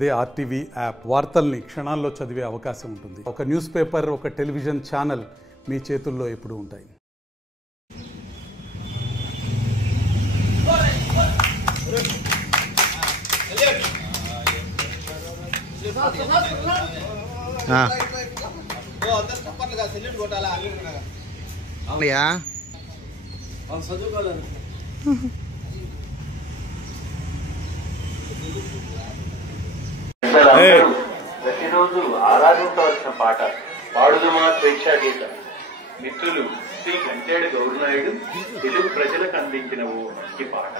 అదే RTV app వార్తల్ని క్షణాల్లో చదివే అవకాశం ఉంటుంది. ఒక న్యూస్ పేపర్, ఒక టెలివిజన్ ఛానల్ మీ చేతుల్లో ఎప్పుడూ ఉంటాయి. ప్రతిరోజు ఆరాధించవలసిన పాట పాడుదమా స్వేచ్ఛా గీతం. మిత్రులు శ్రీ గంటేడు గౌరనాయుడు తెలుగు ప్రజలకు అందించిన ఓ మంచి పాట.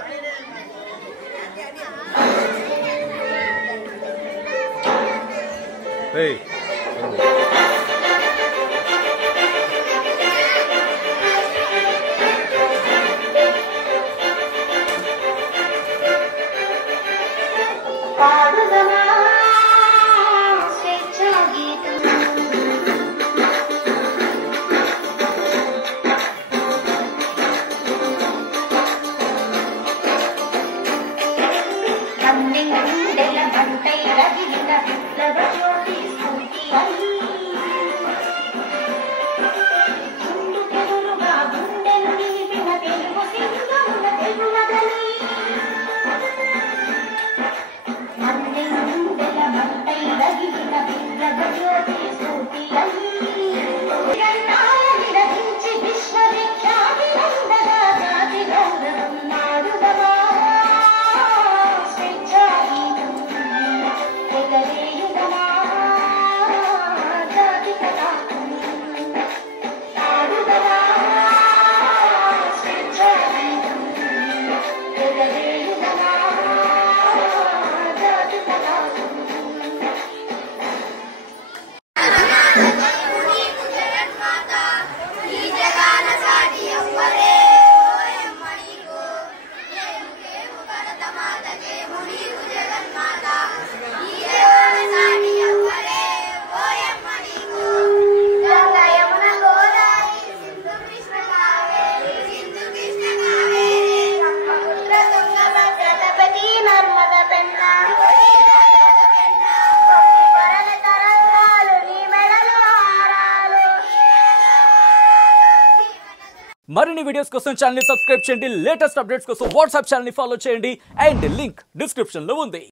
మరిన్ని వీడియోస్ కోసం ఛానల్ ని సబ్స్క్రైబ్ చేయండి. లేటెస్ట్ అప్డేట్స్ కోసం వాట్సాప్ ఛానల్ ని ఫాలో చేయండి. అండ్ లింక్ డిస్క్రిప్షన్ లో ఉంది.